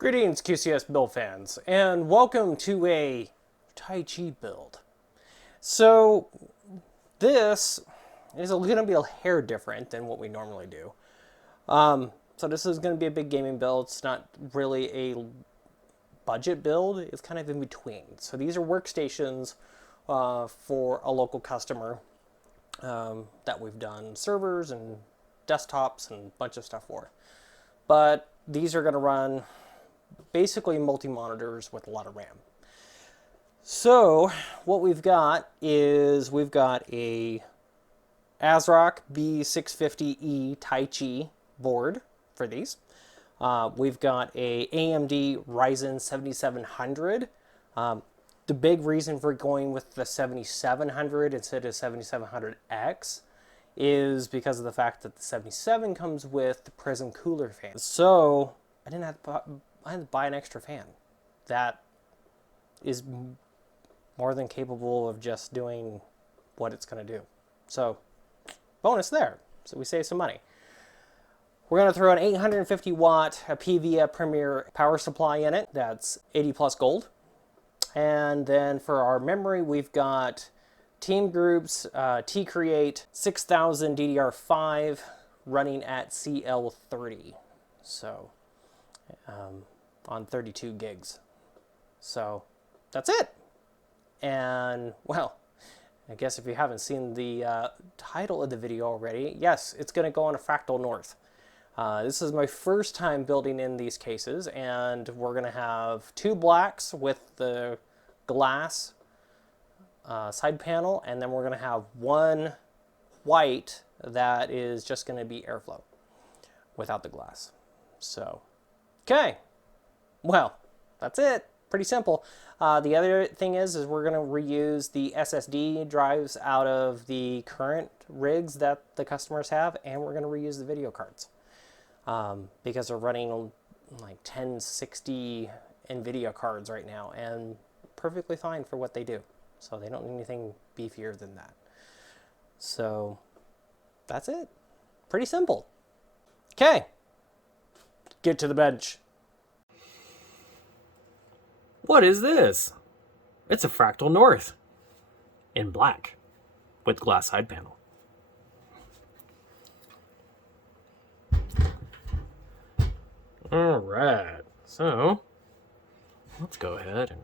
Greetings, QCS build fans, and welcome to a TaiChi build. So this is going to be a hair different than what we normally do. So this is going to be a big gaming build. It's not really a budget build. It's kind of in between. So these are workstations for a local customer that we've done servers and desktops and a bunch of stuff for. But these are going to run basically multi-monitors with a lot of RAM. So what we've got is we've got a ASRock B650E TaiChi board for these. We've got a AMD Ryzen 7700. The big reason for going with the 7700 instead of 7700X is because of the fact that the 77 comes with the Prism cooler fan. So I had to buy an extra fan that is more than capable of just doing what it's going to do. So bonus there. So we save some money. We're going to throw an 850 watt Apevia Premier power supply in it. That's 80 plus gold. And then for our memory, we've got Team Group's T-Create 6000 DDR5 running at CL30. So on 32 gigs. So that's it. And well, I guess if you haven't seen the title of the video already, yes, it's going to go on a Fractal North. This is my first time building in these cases, and we're going to have two blacks with the glass side panel, and then we're going to have one white that is just going to be airflow without the glass. So, okay. Well, that's it. Pretty simple. The other thing is we're going to reuse the SSD drives out of the current rigs that the customers have, and we're going to reuse the video cards because they're running like 1060 NVIDIA cards right now, and perfectly fine for what they do. So they don't need anything beefier than that. So that's it. Pretty simple. Okay. Get to the bench. What is this? It's a Fractal North in black with glass side panel. All right, so let's go ahead and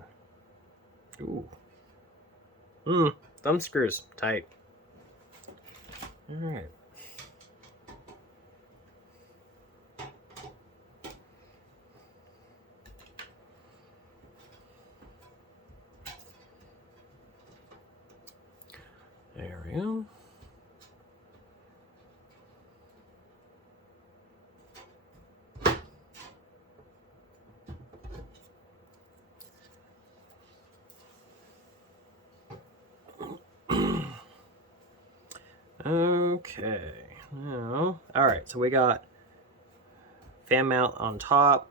thumb screws tight. All right. There we go. Okay. Now, all right. So we got fan mount on top.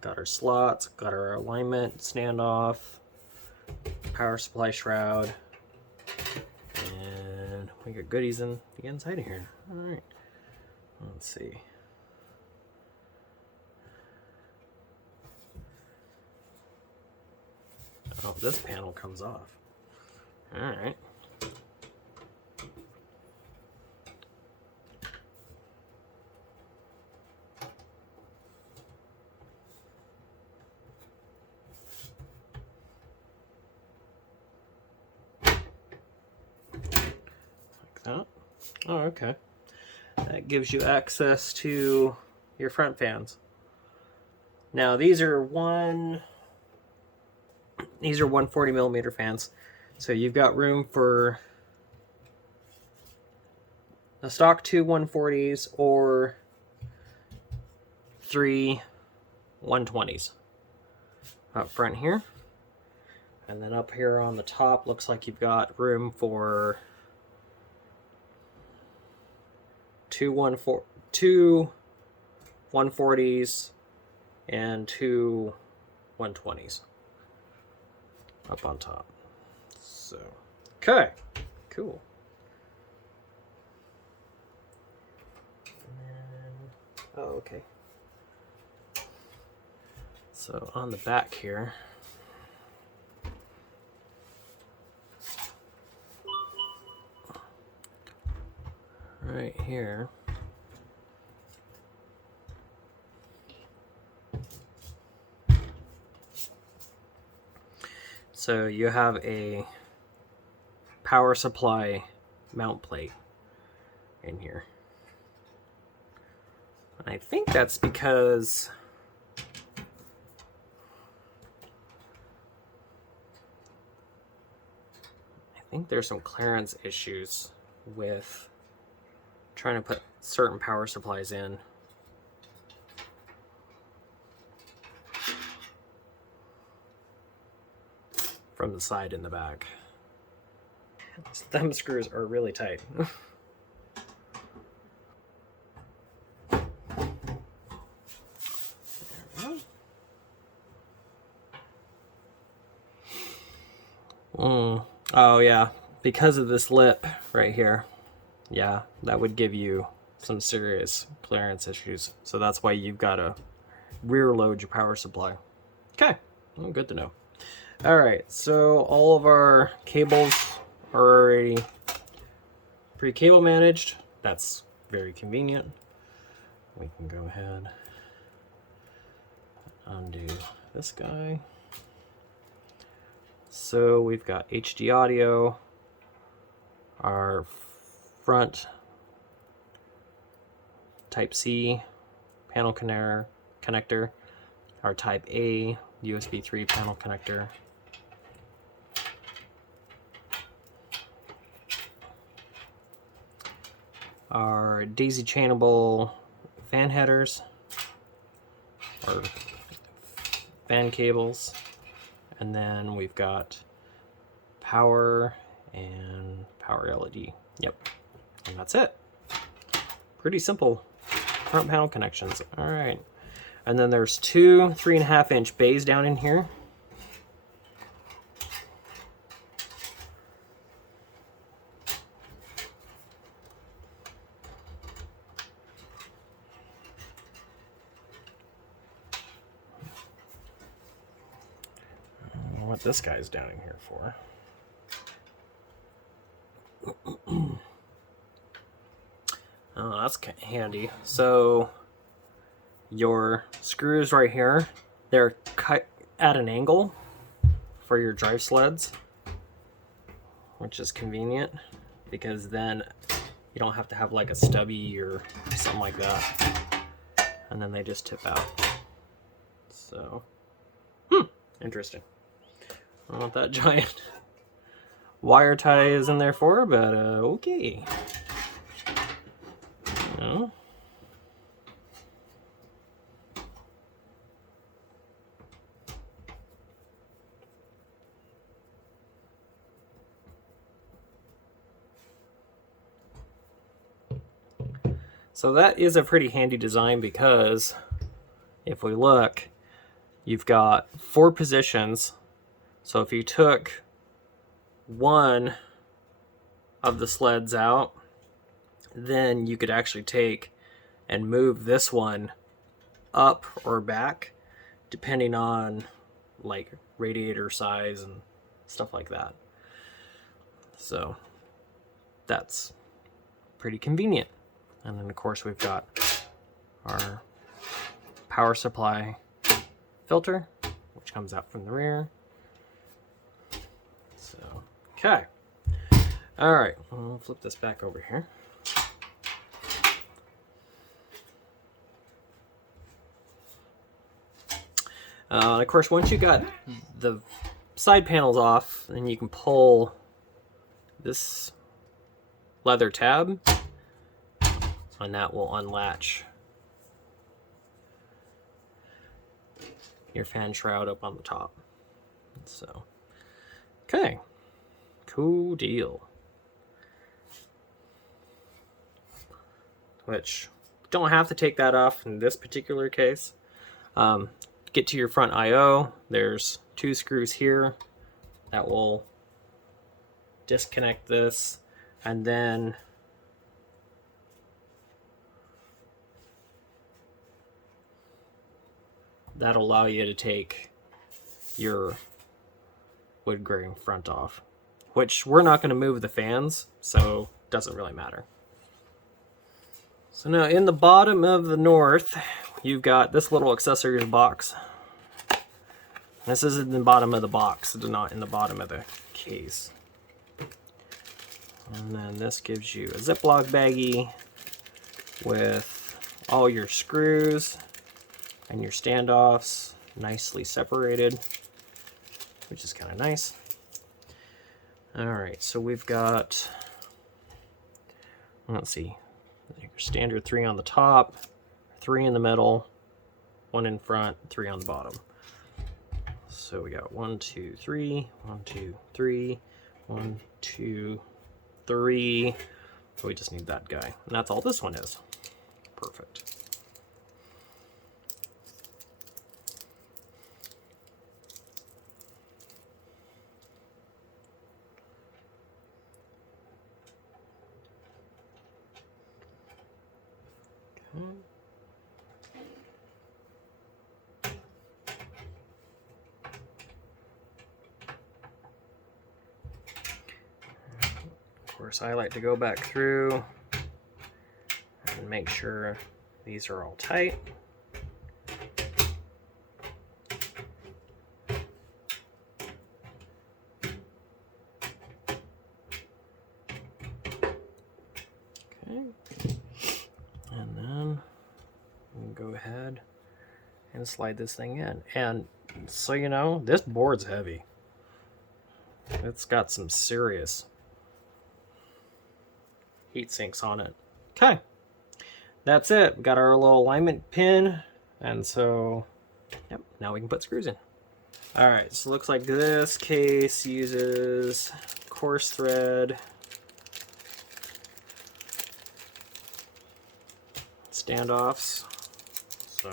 Got our slots. Got our alignment standoff. Power supply shroud. And we got goodies in the inside of here. All right. Let's see. Oh, this panel comes off. All right. That. Oh, okay. That gives you access to your front fans. Now these are 140 millimeter fans, so you've got room for the stock 2 140s or 3 120s up front here, and then up here on the top looks like you've got room for two 140s and 2 120s up on top. So, okay, cool. And, oh, okay. So on the back here, right here, so you have a power supply mount plate in here. I think that's because there's some clearance issues with trying to put certain power supplies in. From the side and the back. These thumb screws are really tight. Oh yeah, because of this lip right here, yeah, that would give you some serious clearance issues. So that's why you've got to rear load your power supply. Okay, well, good to know. All right, so all of our cables are already pre-cable managed. That's very convenient. We can go ahead, undo this guy. So we've got HD audio, our front Type C panel connector, our Type A USB 3 panel connector, our daisy chainable fan headers, or fan cables, and then we've got power and power LED. Yep, and that's it. Pretty simple front panel connections. All right, and then there's two 3.5-inch bays down in here. What this guy's down in here for. Oh, that's handy. So your screws right here, they're cut at an angle for your drive sleds, which is convenient because then you don't have to have like a stubby or something like that. And then they just tip out. So, interesting. I don't know what that giant wire tie is in there for, but okay. No. So that is a pretty handy design because if we look, you've got 4 positions. So if you took one of the sleds out, then you could actually take and move this one up or back depending on like radiator size and stuff like that. So that's pretty convenient. And then of course we've got our power supply filter, which comes out from the rear. So, okay. All right, we'll flip this back over here. Of course, once you got the side panels off, then you can pull this leather tab, and that will unlatch your fan shroud up on the top. So, okay, cool deal. Which, don't have to take that off in this particular case. Get to your front I/O, there's 2 screws here that will disconnect this, and then that'll allow you to take your wood grain front off, which we're not going to move the fans, so it doesn't really matter. So now in the bottom of the North, you've got this little accessories box. This is in the bottom of the box, not in the bottom of the case. And then this gives you a Ziploc baggie with all your screws and your standoffs nicely separated, which is kind of nice. Alright, so we've got, let's see, your standard 3 on the top, 3 in the middle, 1 in front, 3 on the bottom. So we got 1, 2, 3, 1, 2, 3, 1, 2, 3. So we just need that guy. And that's all this one is. Perfect. Okay. Of course, I like to go back through and make sure these are all tight. Okay. And then we can go ahead and slide this thing in. And so you know, this board's heavy. It's got some serious heat sinks on it. Okay, that's it. We got our little alignment pin, and so yep, now we can put screws in. All right, so it looks like this case uses coarse thread standoffs. So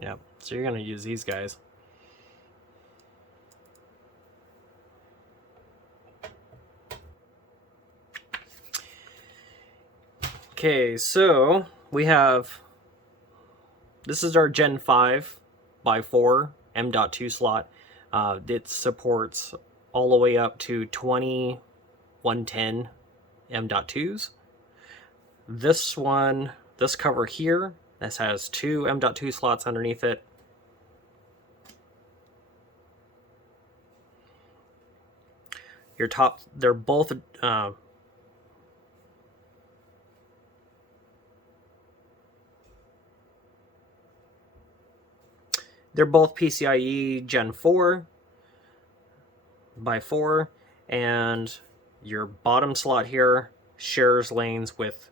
yep, so you're gonna use these guys. Okay, so we have, this is our Gen 5 by 4 M.2 slot. It supports all the way up to 2110 M.2s. This one, this cover here, this has 2 M.2 slots underneath it. Your top, they're both they're both PCIe Gen 4 by 4, and your bottom slot here shares lanes with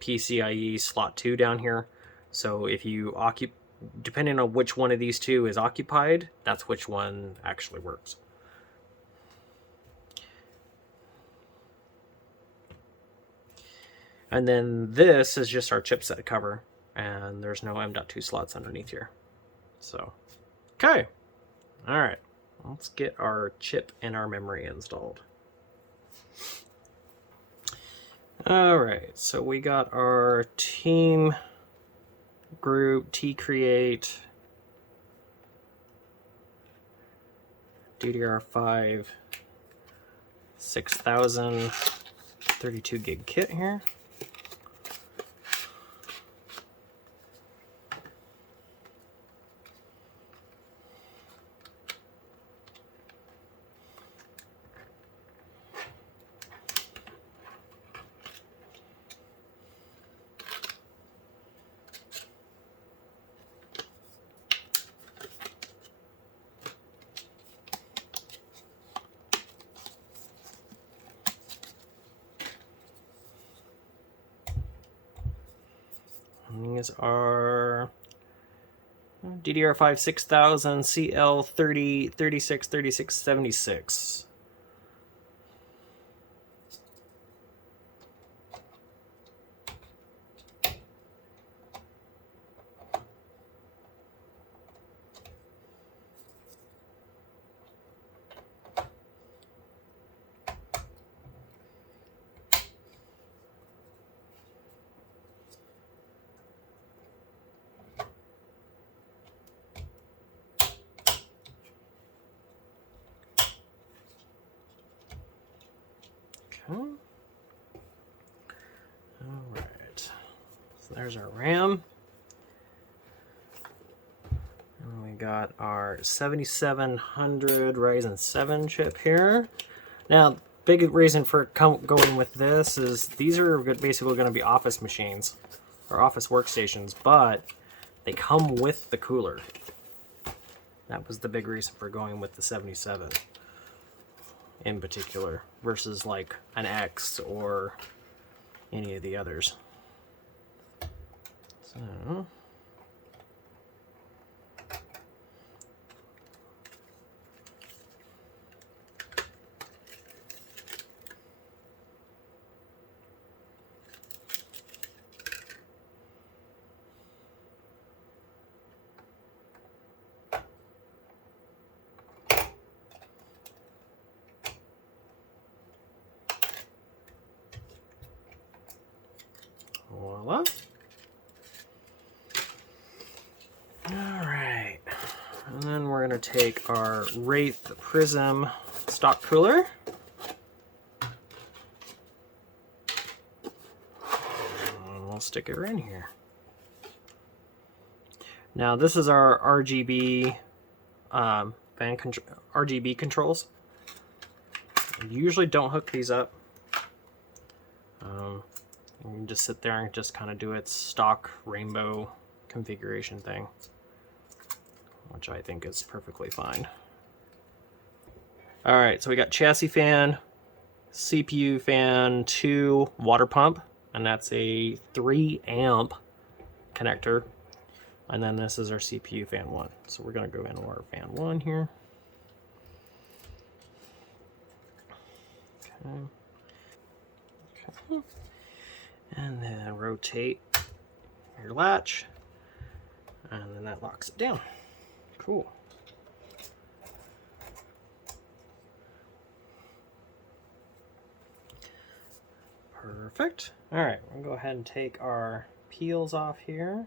PCIe slot 2 down here. So if you depending on which one of these two is occupied, that's which one actually works. And then this is just our chipset cover, and there's no M.2 slots underneath here. So, okay. All right. Let's get our chip and our memory installed. All right. So we got our team group tcreate DDR5 6000 32 gig kit here. These are DDR5 6000 CL30 36 36 76. So there's our RAM. And we got our 7700 Ryzen 7 chip here. Now, big reason for going with this is these are basically going to be office machines or office workstations, but they come with the cooler. That was the big reason for going with the 77 in particular versus like an X or any of the others. So voila. Alright, and then we're going to take our Wraith Prism stock cooler. And we'll stick it right in here. Now this is our RGB RGB controls. You usually don't hook these up. You can just sit there and just kind of do its stock rainbow configuration thing, which I think is perfectly fine. Alright, so we got chassis fan, CPU fan 2 water pump, and that's a 3 amp connector. And then this is our CPU fan 1. So we're going to go into our fan 1 here. Okay. Okay. And then rotate your latch, and then that locks it down. Cool. Perfect. All right, we'll go ahead and take our peels off here.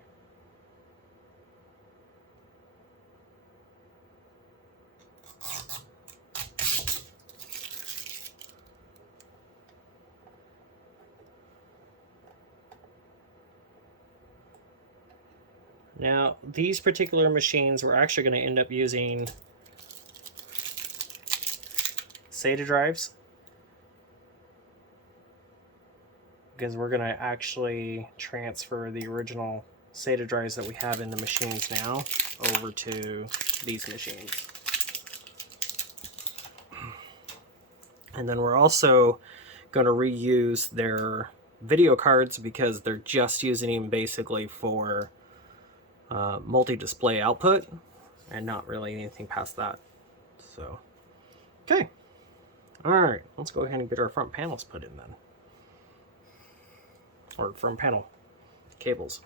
Now, these particular machines, we're actually going to end up using SATA drives, because we're going to actually transfer the original SATA drives that we have in the machines now over to these machines. And then we're also going to reuse their video cards because they're just using them basically for multi-display output and not really anything past that. So, okay. All right, let's go ahead and get our front panels put in then. Or front panel cables.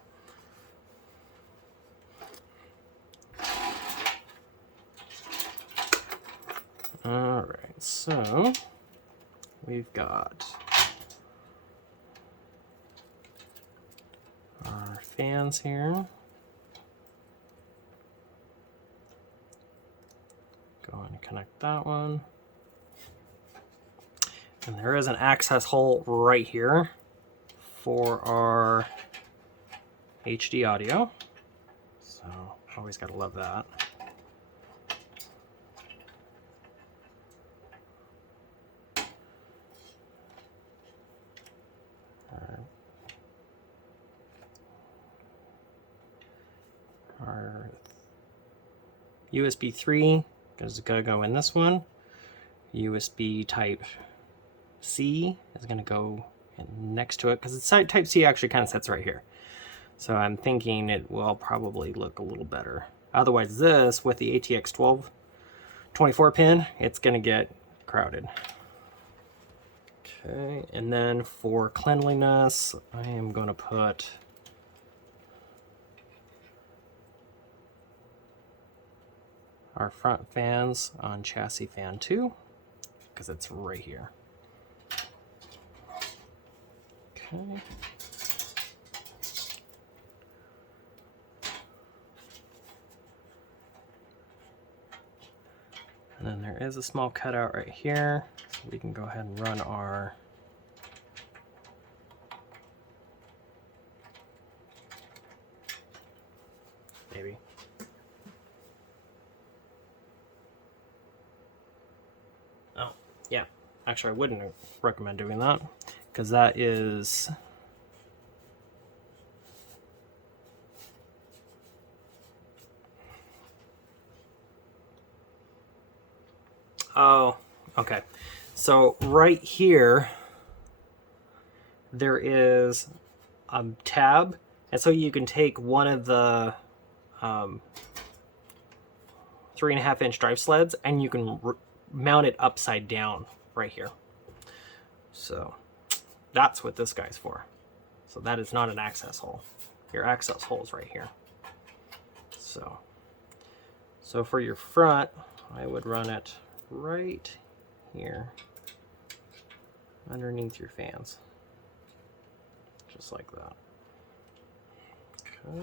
All right, so we've got our fans here. Go and connect that one. And there is an access hole right here for our HD audio. So always gotta love that. Our USB 3 is gonna go in this one. USB Type C is gonna go next to it because it's Type C actually kind of sits right here. So I'm thinking it will probably look a little better. Otherwise, this with the ATX 24 pin, it's gonna get crowded. Okay, and then for cleanliness, I am gonna put our front fans on chassis fan 2 because it's right here. Okay. And then there is a small cutout right here, so we can go ahead and run our maybe. Oh, yeah. Actually, I wouldn't recommend doing that because that is... Oh, okay. So right here, there is a tab, and so you can take one of the 3.5-inch drive sleds and you can mount it upside down right here. So that's what this guy's for. So that is not an access hole. Your access hole is right here. So for your front, I would run it right here underneath your fans, just like that. Okay.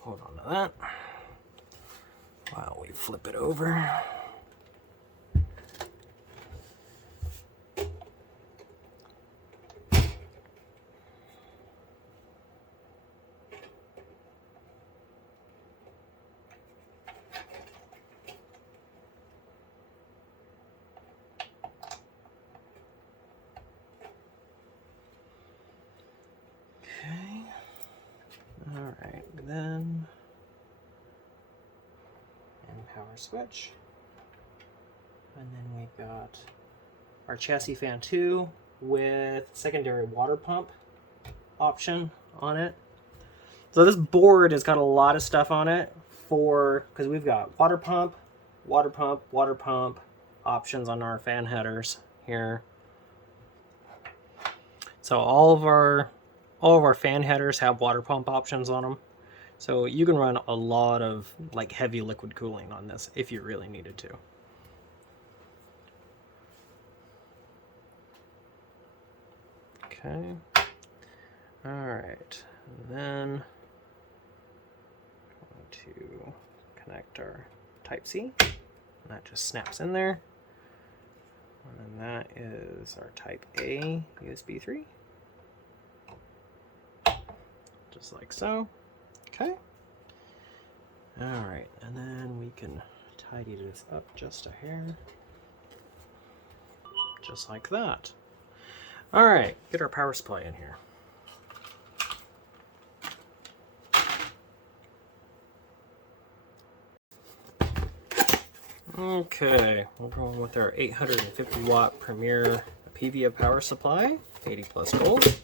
Hold on to that while we flip it over. Okay. All right, then, and power switch. And then we've got our chassis fan 2 with secondary water pump option on it. So this board has got a lot of stuff on it because we've got water pump, water pump, water pump options on our fan headers here. So all of our fan headers have water pump options on them. So you can run a lot of like heavy liquid cooling on this if you really needed to. Okay. All right. And then going to connect our Type-C. That just snaps in there. And then that is our Type-A USB 3. Just like so. Okay. All right, and then we can tidy this up just a hair. Just like that. All right, get our power supply in here. Okay, we're going with our 850 watt Premier Apevia power supply, 80 plus volts.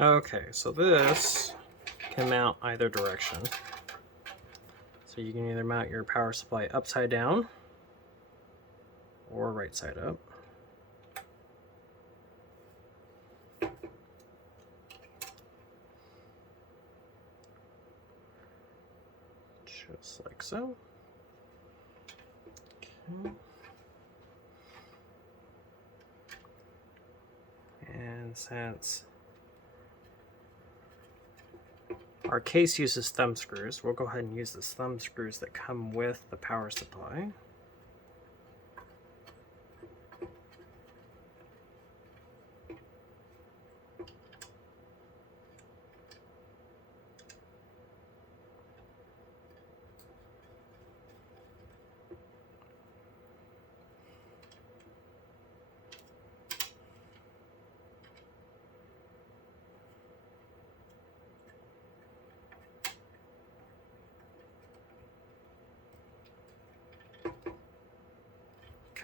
Okay, so this can mount either direction. So you can either mount your power supply upside down or right side up. Just like so. Okay. And since our case uses thumb screws, we'll go ahead and use the thumb screws that come with the power supply.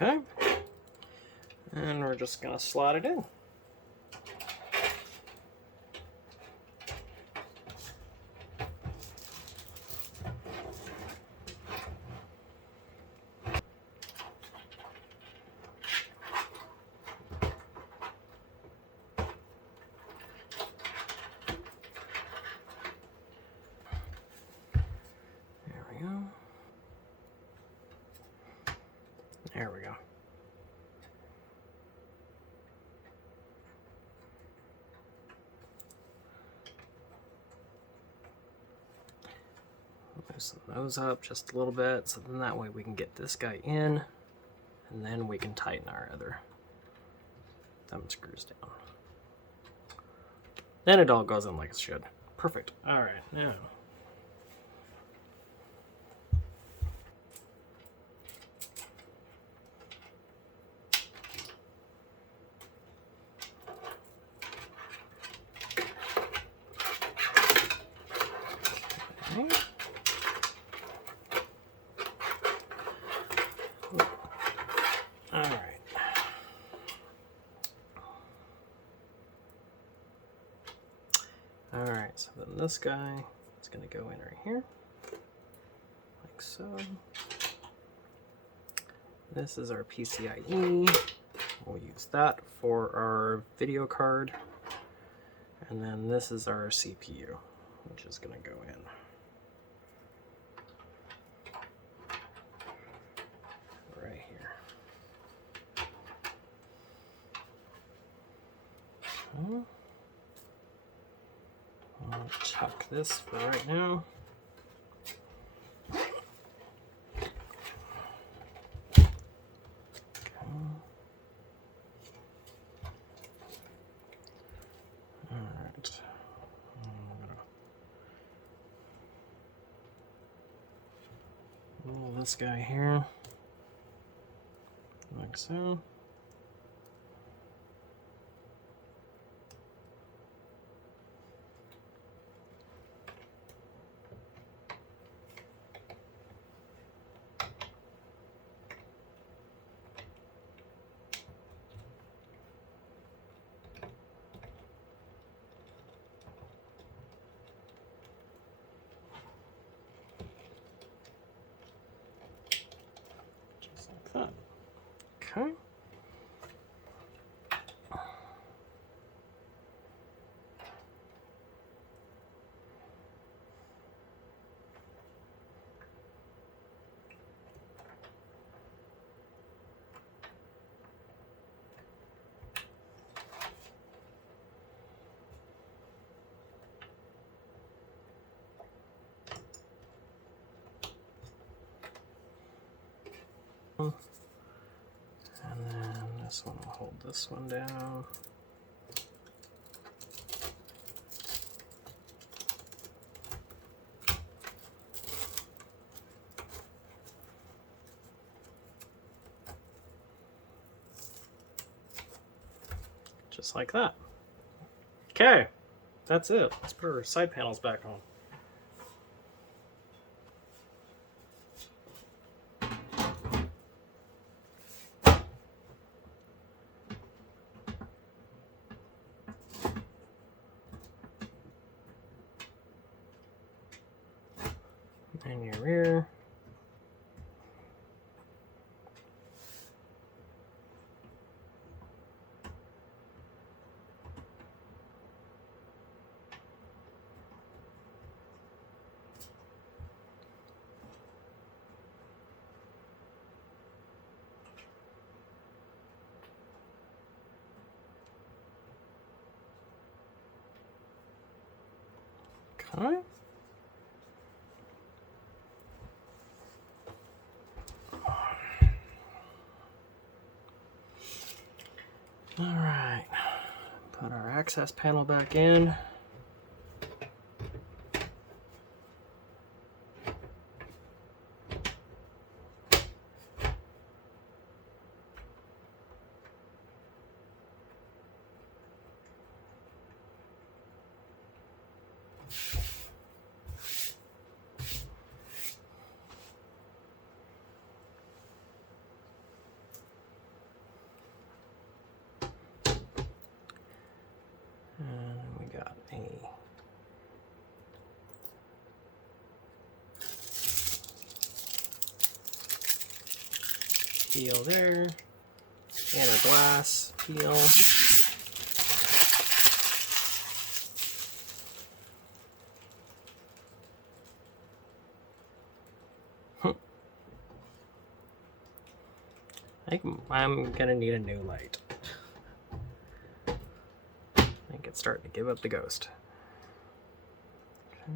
Okay, and we're just going to slot it in. There we go. There we go. Loosen those up just a little bit, so then that way we can get this guy in, and then we can tighten our other thumb screws down. Then it all goes in like it should. Perfect. All right, now. Alright, so then this guy is going to go in right here, like so. This is our PCIe. We'll use that for our video card. And then this is our CPU, which is going to go in. Right here. I'll chuck this for right now. Alright. Roll this guy here. Like so. That. Okay. And then this one will hold this one down. Just like that. Okay, that's it. Let's put our side panels back on. And your rear. Okay. All right, put our access panel back in. And we got a peel there, and a glass peel. I think I'm gonna need a new light. I think it's starting to give up the ghost. Okay.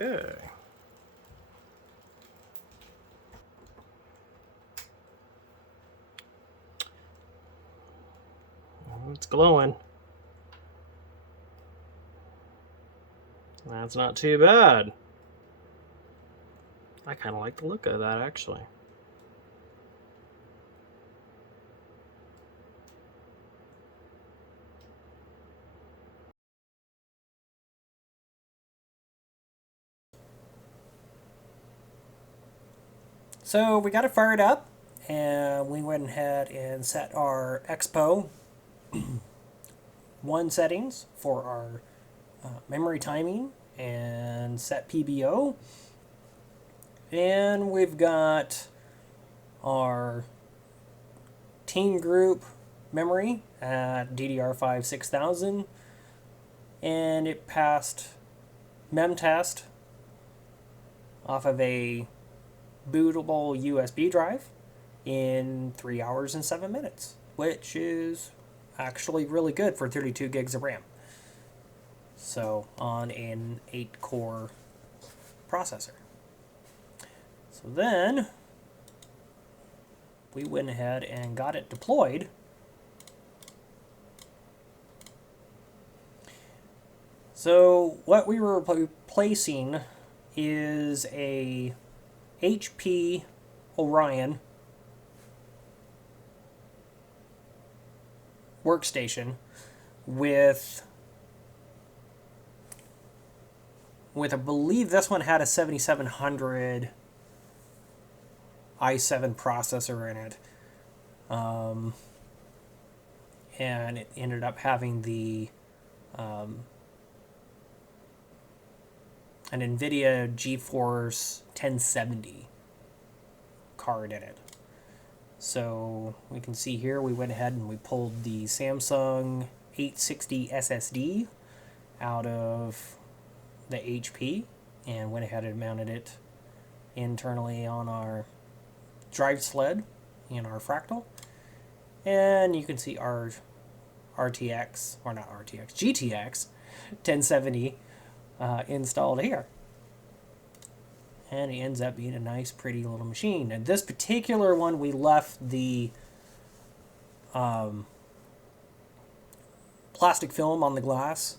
Okay. It's glowing. That's not too bad. I kind of like the look of that, actually. So we got it fired up, and we went ahead and set our Expo 1 settings for our memory timing and set PBO. And we've got our team group memory at DDR5 6000, and it passed MemTest off of a bootable USB drive in 3 hours and 7 minutes, which is actually really good for 32 gigs of RAM. So on an 8-core processor. So then we went ahead and got it deployed. So what we were replacing is a HP Orion workstation with I believe this one had a 7700 i7 processor in it, and it ended up having the an NVIDIA GeForce 1070 card in it. So we can see here we went ahead and we pulled the Samsung 860 SSD out of the HP and went ahead and mounted it internally on our drive sled in our Fractal. And you can see our GTX 1070 installed here. And it ends up being a nice, pretty little machine. And this particular one, we left the plastic film on the glass.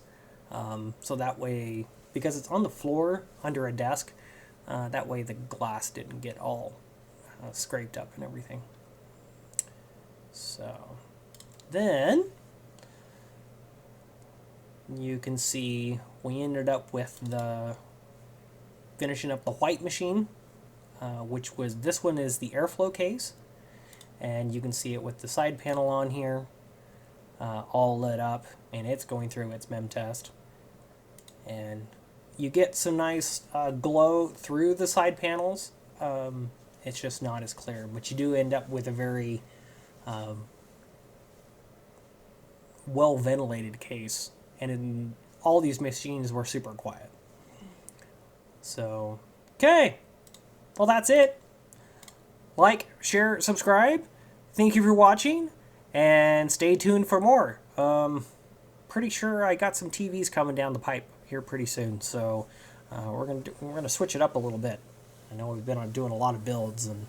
So that way, because it's on the floor under a desk, that way the glass didn't get all scraped up and everything. So then you can see we ended up with the finishing up the white machine, which was, this one is the airflow case, and you can see it with the side panel on here, all lit up, and it's going through its MemTest. And you get some nice glow through the side panels. It's just not as clear, but you do end up with a very well ventilated case, and all these machines were super quiet. So, okay, well that's it. Like, share, subscribe. Thank you for watching, and stay tuned for more. Pretty sure I got some TVs coming down the pipe here pretty soon, so we're gonna switch it up a little bit. I know we've been doing a lot of builds, and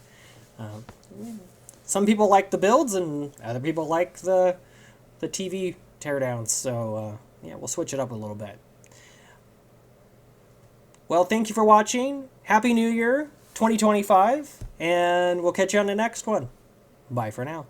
some people like the builds, and other people like the TV teardowns. So yeah, we'll switch it up a little bit. Well, thank you for watching. Happy New Year 2025, and we'll catch you on the next one. Bye for now.